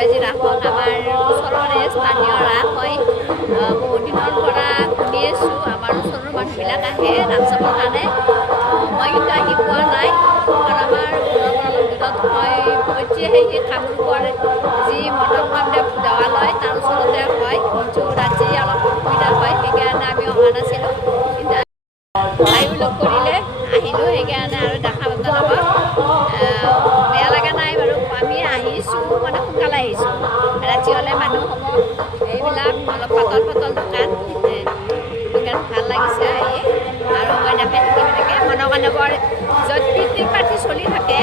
ইংৰাজী ৰাসত আমাৰ ওচৰৰে স্থানীয় ৰাস হয়। বহুত দিনৰ পৰা শুনি আছোঁ, আমাৰ ওচৰৰ মানুহবিলাক আহে ৰাস চাবৰ কাৰণে। মই কিন্তু আহি পোৱা নাই, কাৰণ আমাৰ ঘৰৰ পৰা অলপ দূৰত হয়। সেই কামৰূপৰ যি মটক কামদেৱ দেৱালয় তাৰ ওচৰতে হয়, কিন্তু ৰাতি অলপ অসুবিধা হয়, সেইকাৰণে আমি অহা নাছিলোঁ। কিন্তু তাইও লগ কৰিলে, আহিলোঁ, সেইকাৰণে আৰু দেখা আপোনালোকক। বেয়া লগা নাই বাৰু, আমি আহিছোঁ মানে সোনকালে আহিছোঁ। ৰাতি হ'লে মানুহ হ'ব, এইবিলাক অলপ পাতল পাতল দোকান, সেইকাৰণে ভাল লাগিছে আহি। আৰু মই দেখাই থাকিম এনেকৈ মনোকানবৰ য'ত পিকনিক পাৰ্টি চলি থাকে,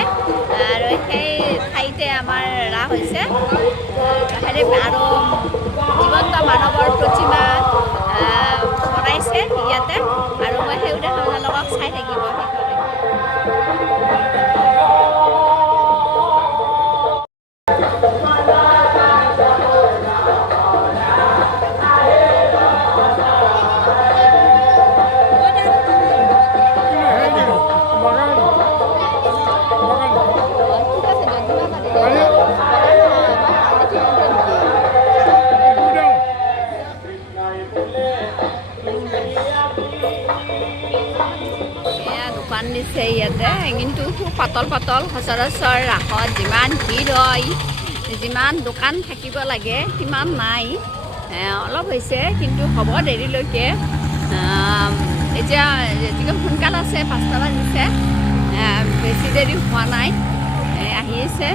আৰু সেই ঠাইতে আমাৰ ৰাস হৈছে। আৰু জীৱন্ত মানৱৰ প্ৰতিমা বনাইছে ইয়াতে, আৰু মই সেইও দেখা আপোনালোকক চাই থাকিব শেষলৈ। দোকান দিছে ইয়াতে, কিন্তু খুব পাতল পাতল। সচৰাচৰ ৰাসত যিমান ভিৰ হয়, যিমান দোকান থাকিব লাগে সিমান নাই, অলপ হৈছে, কিন্তু হ'ব দেৰিলৈকে। এতিয়া যিটো সোনকাল আছে, 5টা বাজিছে, বেছি দেৰি হোৱা নাই, আহি আছে।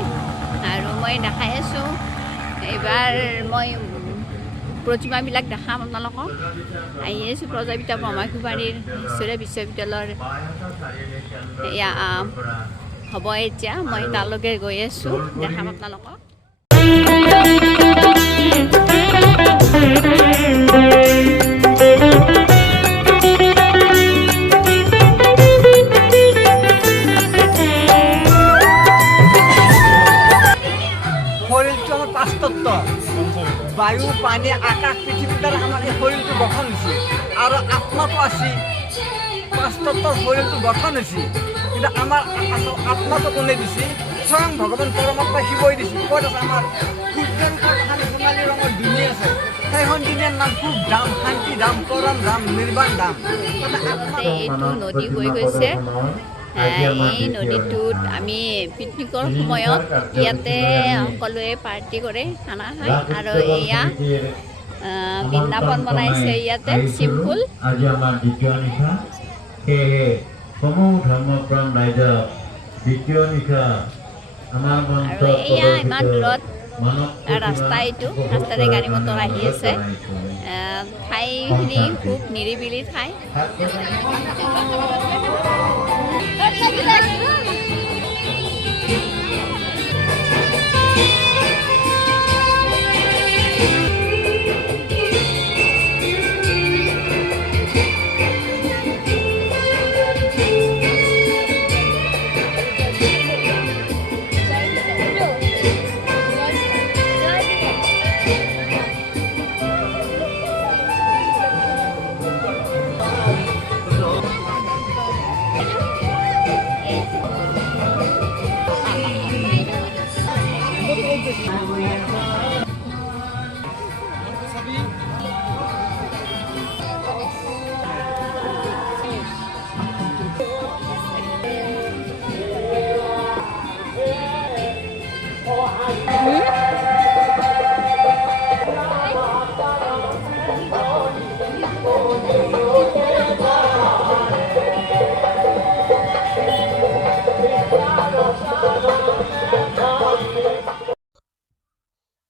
আৰু মই দেখাই আছোঁ, এইবাৰ মই প্ৰতিমাবিলাক দেখাম আপোনালোকক। আহি আছোঁ প্ৰজাপিতা ব্ৰহ্মাকুমাৰীৰ ঈশ্বৰীয় বিশ্ববিদ্যালয়ৰ এয়া হ'ব। এতিয়া মই তালৈকে গৈ আছোঁ, দেখাম আপোনালোকক। শৰীৰটো আমাৰ 5 তত্ত্ব, বায়ু, পানী, আকাশ, পৃথিৱীৰ দ্বাৰা আমাৰ এই শৰীৰটো গঠন হৈছে, আৰু আত্মাটো আছে। 5 তত্ত্বৰ শৰীৰটো গঠন হৈছে, কিন্তু আমাৰ আত্মাটো কোনে দিছে? স্বয়ং ভগৱান পৰমাত্মা শিৱই দিছে। ক'ত আছে? আমাৰ সূৰ্যৰ ওপৰত এখন সোণালী ৰঙৰ দুনী আছে, সেইখন দুনীয়াৰ নাম সুখ ধাম, শান্তি ধাম, পৰম ধাম, নিৰ্বাণ ধাম। এইটো নদী বৈ গৈছে, এই নদীটোত আমি পিকনিকৰ সময়ত ইয়াতে সকলোৱে পাৰ্টি কৰে, খানা খায়। আৰু এয়া বৃন্দাবন বনাইছে ইয়াতে, চিম্পুল। আজি আমাৰ দ্বিতীয় নিশা, সেয়েহে সমূহ ধৰ্মপ্ৰাণ ৰাইজ দ্বিতীয় নিশা আমাৰ আৰু এয়া ইমান দূৰত ৰাস্তা, এইটো ৰাস্তাৰে গাড়ী মটৰ আহি আছে। ঠাইখিনি খুব নিৰিবিলি ঠাই।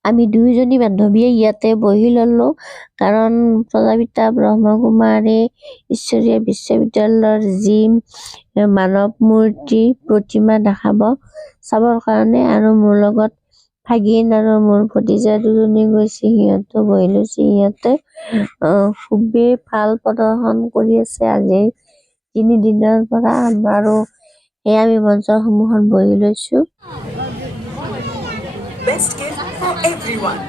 আমি দুয়োজনী বান্ধৱীয়ে ইয়াতে বহি ল'লোঁ, কাৰণ প্ৰজাপিতা ব্ৰহ্মকুমাৰী ঈশ্বৰীয় বিশ্ববিদ্যালয়ৰ যি মানৱ মূৰ্তি প্ৰতিমা চাবৰ কাৰণে। আৰু মোৰ লগত ভাগিন আৰু মোৰ ভতিজা দুজনী গৈছে, সিহঁতো বহি লৈছে। সিহঁতে খুবেই ভাল প্ৰদৰ্শন কৰি আছে আজি 3 দিনৰ পৰা, আৰু সেয়া আমি মঞ্চৰ সন্মুখত বহি লৈছোঁ। Best gift for everyone.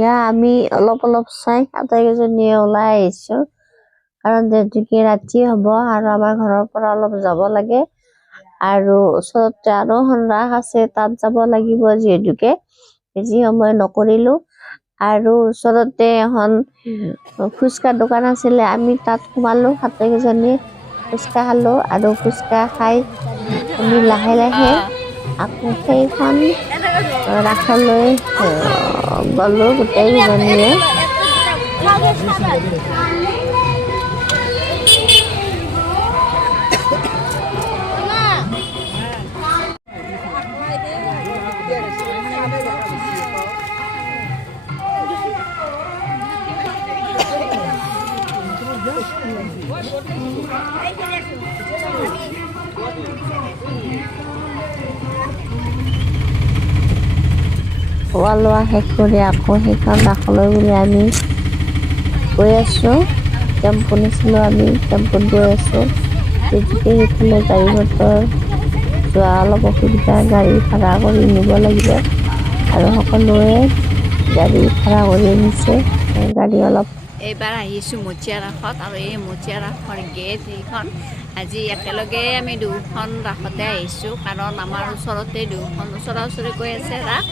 এয়া আমি অলপ চাই আটাইকেইজনীয়ে ওলাই আহিছোঁ কাৰণ যিহেতুকে ৰাতি হ'ব আৰু আমাৰ ঘৰৰ পৰা অলপ যাব লাগে আৰু ওচৰতে আৰু এখন ৰাস আছে তাত যাব লাগিব যিহেতুকে বেছি সময় নকৰিলোঁ আৰু ওচৰতে এখন ফুচকা দোকান আছিলে আমি তাত সোমালোঁ আটাইকেইজনীয়ে ফুচকা খালোঁ আৰু ফুচকা খাই আমি লাহে লাহে আকৌ সেইখন ৰাসলৈ গ'লোঁ গোটেইকেইজনীয়ে খোৱা লোৱা শেষ কৰি আকৌ সেইখন ৰাসলৈ বুলি আমি গৈ আছোঁ টেম্পু নিছিলোঁ আমি টেম্পুত গৈ আছোঁ যিহেতুকে সেইফালে গাড়ী মটৰ যোৱা অলপ অসুবিধা গাড়ী ভাড়া কৰি নিব লাগিব আৰু সকলোৱে গাড়ী ভাড়া কৰি নিছে গাড়ী অলপ এইবাৰ আহিছোঁ মতিয়া ৰাসত আৰু এই মতিয়া ৰাসৰ গেট এইখন আজি একেলগে আমি দুখন ৰাসতে আহিছোঁ কাৰণ আমাৰ ওচৰতে দুখন ওচৰা ওচৰি গৈ আছে ৰাস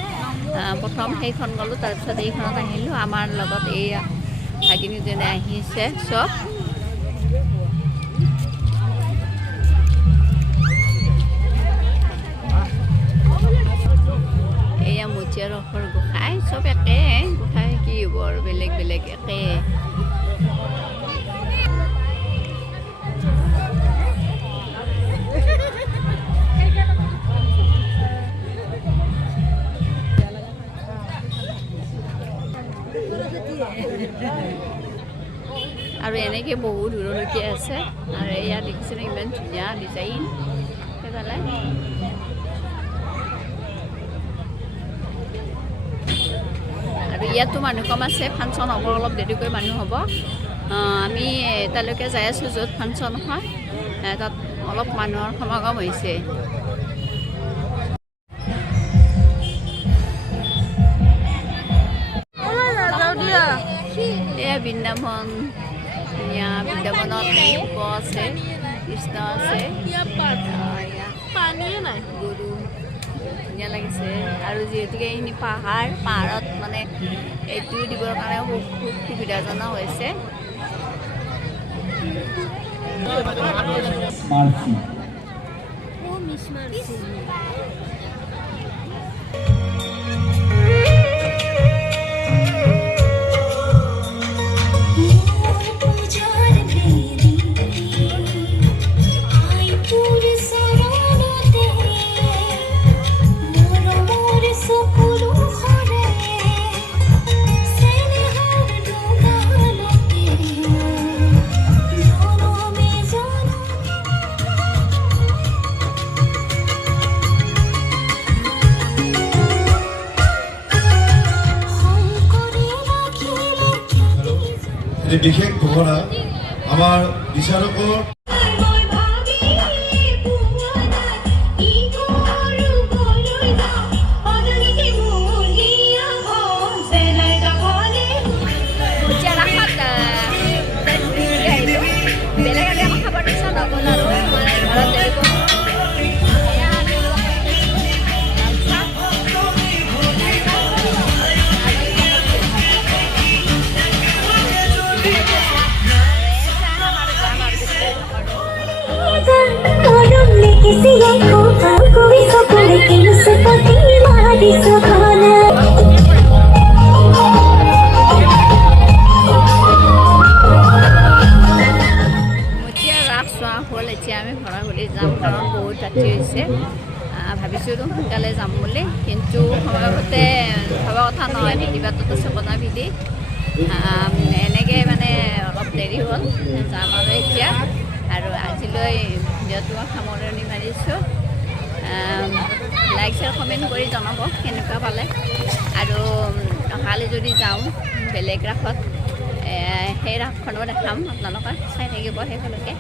প্ৰথম সেইখন গ'লোঁ তাৰপিছত এইখনত আহিলোঁ আমাৰ লগত এই ভাগিনীজনে আহিছে চব এয়া মতিয়া ৰসৰ গোসাঁই চব একে গোসাঁই কি হ'ব আৰু বেলেগ বেলেগ একে আৰু এনেকৈ বহু দূৰলৈকে আছে আৰু এয়া দেখিছেনে ইমান ধুনীয়া ডিজাইন সেইফালে আৰু ইয়াতো মানুহ কম আছে ফাংচন হ'ব অলপ দেৰিকৈ মানুহ হ'ব আমি তালৈকে যাই আছোঁ য'ত ফাংচন হয় তাত অলপ মানুহৰ সমাগম হৈছে এয়া বৃন্দাবন ধুনীয়া বৃন্দাবনত শিৱ আছে কৃষ্ণ আছে গৰু ধুনীয়া লাগিছে আৰু যিহেতুকে এইখিনি পাহাৰত মানে এইটো দিবৰ কাৰণে খুব সুবিধাজনক হৈছে এই বিশেষ ঘোষণা আমাৰ বিচাৰকৰ ভাবিছিলোঁ সোনকালে যাম বুলি কিন্তু সময়মতে ভবা কথা নহয় বিধিবাতত আছে বনা বিধি এনেকৈ মানে অলপ দেৰি হ'ল যাম আৰু এতিয়া আৰু আজিলৈ যিহেতু সামৰণি মাৰিছোঁ লাইক শ্বেয়াৰ কমেণ্ট কৰি জনাব কেনেকুৱা পালে আৰু কালি যদি যাওঁ বেলেগ ৰাসত সেই ৰাসখনো দেখাম আপোনালোকে চাই থাকিব সেইখনকে